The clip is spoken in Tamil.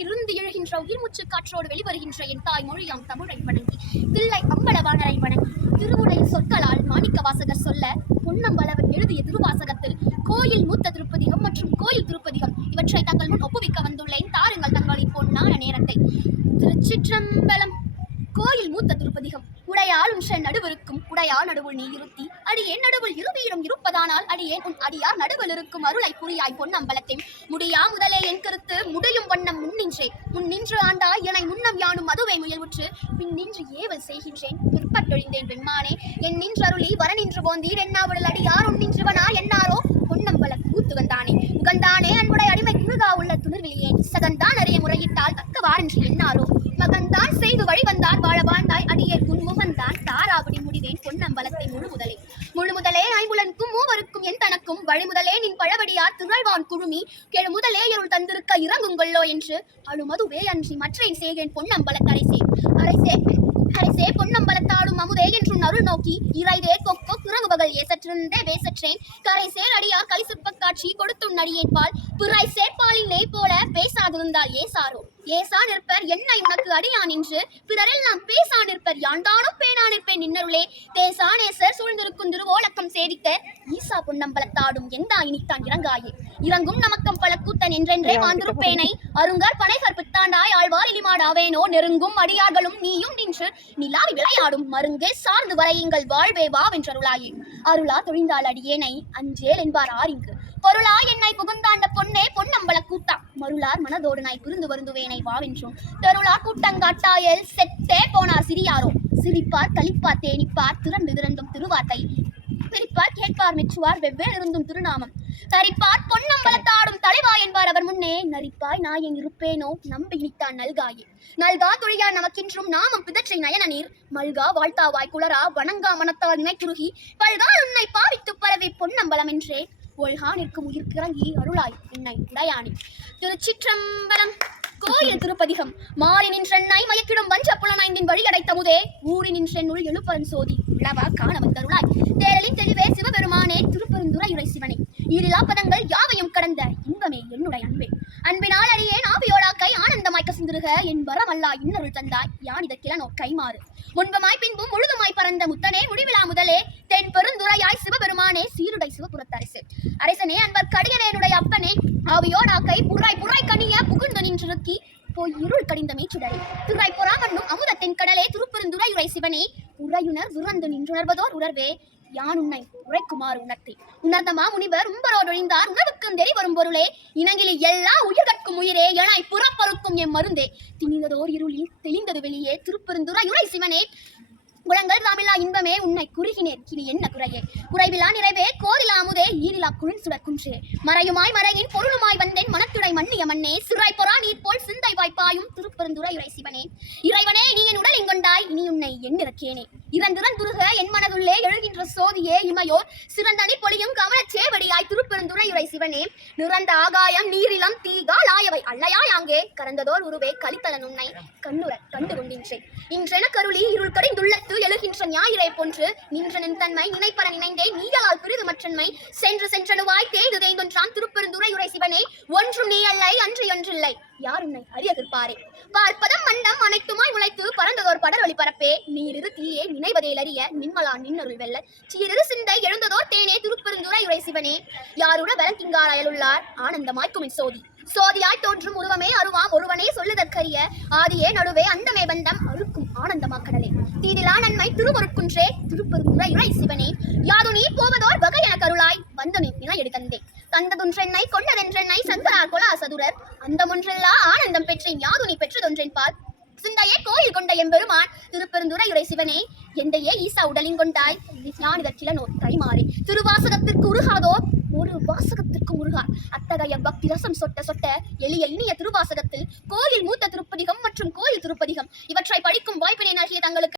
இருந்து எழுகின்ற உயிர் மூச்சு காற்றோடு வெளிவருகின்ற என் தாய் மொழியாம் தமிழை வணங்கி தில்லை அம்பலவாணரை வணங்கி திருவுடை சொற்களால் மாணிக்க வாசகர் சொல்ல பொன்னம்பலவர் எழுதிய திருவாசகத்தில் கோயில் மூத்த திருப்பதிகம் மற்றும் கோயில் திருப்பதிகம் இவற்றை தங்கள் முன் ஒப்புவிக்க வந்துள்ளேன். தாருங்கள் தங்களை பொன்னான நேரத்தை. திருச்சிற்றம்பலம் கோயில் மூத்த திருப்பதிகம். உடையாள் உன்ற நடுவிருக்கும். உடையால் நடுவுள் நீ இருத்தி. அடியேன் நடுவுள் இருவீரும் இருப்பதானால் அடியேன் உன் அடியார் நடுவில் இருக்கும். அருளை புரியாய் பொன்னம்பலத்தேன் முடியா முதலே என் கருத்து. முடியும் வண்ணம் முன்னின்றே முன் நின்று ஆண்டாய் என முன்னம் யானும் மதுவை முயல்வுற்று. பின் நின்று ஏவல் செய்கின்றேன். பிற்பட்டொழிந்தேன் பெண்மானே. என் நின்றருளி வர நின்று போந்தீர். என்னாவுடல் அடியார் உன் நின்றுவனா என்னாரோ? பொன்னம்பல கூத்துகந்தானே உகந்தானே அன்புடைய அடிமை குழுகா உள்ள துணிர்விலியே சகந்தான் அறிய முறையிட்டால் தக்கவாரென்று என்னாரோ? மகன்தான் செய்து வழி வந்தார் அடியே உன் முகன்தான் தாராபடி முடிவேன். பொன்னம்பலத்தை முழு முதலே முழு முதலே ஐம்புலனுக்கும் மூவருக்கும் என் தனக்கும் வழிமுதலே நின் பழவடியார் திரள்வான் குழுமி. கெழு முதலே இருள் தந்திருக்க இறங்குங்கொள்ளோ என்று அழுமதுவே அன்றி மற்றை சேகேன் பொன்னம்பலத்தரைசே அரைசே அரசே அரசே பொன்னம்பலத்தாடும் அமுதே என்று அருள் நோக்கி இறைதே கொக்கோ குரங்கு பகல் ஏசற்றிருந்தே வேசற்றேன். கரை அடியா கலிசுப்ப காட்சி கொடுத்தும் நடியேன் பால். பிறை சேர்ப்பாலின் நெய் போல பேசாதிருந்தால் ஏசாரோ? ஏசா நிற்பர் என்னை உனக்கு அடியான் என்று பிறரெல்லாம் பேசா நிற்பர். யாண்டானும் பேணா நிற்பேன் நின்னருளே தேசா நேசர் சூழ்ந்திருக்கும் திருவோலக்கம் சேவிக்க ஈசா பொன்னம்பலத்தாடும் எந்தா இனித்தான் இறங்காயே. இறங்கும் நமக்கம் பல கூத்தன் என்றென்றே வாழ்ந்திருப்பேனை. அருங்கார் பனைகர் பித்தாண்டாய் ஆழ்வார் இனிமாடாவேனோ. நெருங்கும் அடியார்களும் நீயும் நின்று நிலாவி விளையாடும். மருங்கே சார்ந்து வரை எங்கள் வாழ்வே வா வென்றருளாயே. அருளா தொழிந்தாள் அடியேனை அஞ்சேல் என்பார் ஆரிங்கு. பொருளா என்னை புகுந்தாண்ட பொன்னே பொன்னம்பல கூட்டா மனதோடு நாய் புரிந்து வருந்துவேனை வாவென்றும். தெருளா கூட்டங்காட்டாயல் செத்தே போனார் சிறியாரோ. சிரிப்பார் கழிப்பார் தேனிப்பார் திரண்டு திரண்டும் திருவார்த்தை. பிரிப்பார் கேட்பார் மெச்சுவார் வெவ்வேறு இருந்தும் திருநாமம். தரிப்பார் பொன்னம்பலத்தாடும் தலைவா என்பார் அவர் முன்னே. நரிப்பாய் நான் எங் இருப்பேனோ? நம்பி நித்தான் நல்காயே. நல்கா துழியா நமக்கின்றும் நாமம் பிதற்றை நயன நீர். மல்கா வாழ்த்தாவாய் குளரா வணங்கா மனத்தால் நினைத்துருகி பல்கா உன்னை பாவித்து பரவி பொன்னம்பலம் என்றே. ஒழ்கா நிற்கும் உயிர் அருளாய். என்னை உடையானி. திருச்சிற்றம்பலம் கோயில் திருப்பதிகம். மாறி நின்றெண்ணை மயக்கிடும் வஞ்ச புலனைந்தின் வழி அடைத்தமுதே ஊறி நின்றென்னுள் எழுப்பன் சோதி. உழவா காண வந்தருளாய் தேரலின் தெளிவே சிவபெருமானே திருப்பெருந்துரையுரை சிவனே. இரிலா பதங்கள் யாவையும் கடந்த இன்பமே என்னுடைய அன்பே. அன்பினால் அடியேன் ஆவியோட ஆனந்தமாய் என் வரமல்லா இன்னருள் தந்தாய். யானித கிளனோ? கைமாறு முன்பமாய் பின்பும் முழுதுமாய் பறந்த முத்தனே முடிவிழா முதலே தென் பெருந்துரையாய் சிவபெருமானே சீருடை சிவபுரத்தரசு. அரசனே அன்பர் கடியனேனுடைய அப்பனே ஆவியோடாக்கை புறாய் புறாய் கனிய புகுந்து நின்றிருக்கி போய் இருள் கடிந்த மேச்சுடரே. துறை பொறாமண்ணும் அமுதத்தின் கடலே திருப்பெருந்துரையுரை சிவனே உறையுணர் உறந்து நின்றுணர்வதோர் உணர்வே. யான் உன்னை உரைக்குமாறு உணர்த்தேன் உணர்ந்தமா முனிவர் உம்பரோடொழிந்தார் உணவுக்கும் தெரி வரும் பொருளே. இனங்கிலி எல்லா உயிர்கற்கும் உயிரே எனாய் புறப்பறுக்கும் என் மருந்தே. திணிந்ததோர் இருளில் தெளிந்தது வெளியே திருப்பெருந்துரையுரை சிவனே. குளங்கள் தாமில்லா இன்பமே உன்னை குறுகினேன். இனி என்ன குறையே? குறைவிலா நிறைவே கோரிலா அமுதே ஈரிலா குளிர் சுடற்குன்றே மறையுமாய் மறையின் பொருளுமாய் வந்தேன் மனத்துடை மன்னிய மண்ணே சிறாய் பொறா நீர் போல் சிந்தை வாய்ப்பாயும் திருப்பெருந்துரையுரை சிவனே. இறைவனே நீ என் உடல் இங்கொண்டாய் இனி உன்னை எண்ணிறக்கேனே. இறந்துடன் துருக என் மனதுள்ளே எழுகின்ற சோதியே இமையோர். சிறந்தனி பொழியும் கவனச்சேவடியாய் திருப்பெருந்துரையுரை சிவனே. நிறந்த ஆகாயம் நீரிலம் தீகால் ஆயவை அல்லையாய் அங்கே. கறந்ததோர் உருவே கலித்தலன் உன்னை கண்ணுற கண்டு கொண்டின்றேன் இன்றென கருளி இருள் கடைந்துள்ளத்து எழுகின்ற ஞாயிறை போன்று நின்ற நின் தன்மை நினைப்பற நினைந்தே நீயலால் பிரிது மற்றன்மை. சென்று சென்றனுவாய் தேய்து தேய்ந்தொன்றான் திருப்பெருந்துரையுரை சிவனே. ஒன்றும் நீ அல்லை அன்று ஒன்றில்லை யார் உன்னை அறியகிற்பாரே? பார்ப்பதம் மண்டம் அனைத்துமாய் உழைத்து பறந்ததோர் படர் பரப்பே. நீரிரு தீயே நினைவதேல் அறிய நின்மலா நின்னருள் வெல்ல. சீரிரு சிந்தை எழுந்ததோர் தேனே திருப்பெருந்துரையுரை சிவனே. யாருட வலங்கிங்காராயலுள்ளார் ஆனந்தமாய் குமிழ் சோதி. சோதியாய் தோன்றும் உருவமே அருவாம் ஒருவனே சொல்லுதற்கரிய. ஆதியே நடுவே அந்தமே பந்தம் அறுக்கும் ஆனந்தமா கடலே. தீதிலா நன்மை திருவொருட்குன்றே திருப்பெருந்துரை உரை சிவனே. யாது நீ போவதோர் வகை என கருளாய். வந்தனே என எடுத்தந்தே தந்ததொன்றென்னை கொண்டதென்றென்னை சங்கரார் கொலா சதுரர் அந்த ஒன்றெல்லா ஆனந்தம் பெற்றேன் யாது நீ பெற்றதொன்றென் பால் சிந்தையே கோயில் கொண்ட எம்பெருமான் திருப்பெருந்துரையுரை சிவனே எந்தையே ஈசா உடலின் கொண்டாய். ஞானிதற்கிலனோ கைமாறே திருவாசகத்திற்கு உருகாதோ? ஒரு வாசகத்திற்கு உருகார் அத்தகைய பக்தி ரசம் சொட்ட சொட்ட எளிய இனிய திருவாசகத்தில் கோயில் மூத்த திருப்பதிகம் மற்றும் கோயில் திருப்பதிகம். இவற்றை படிக்கும் வாய்ப்பினை நல்கிய தங்களுக்கு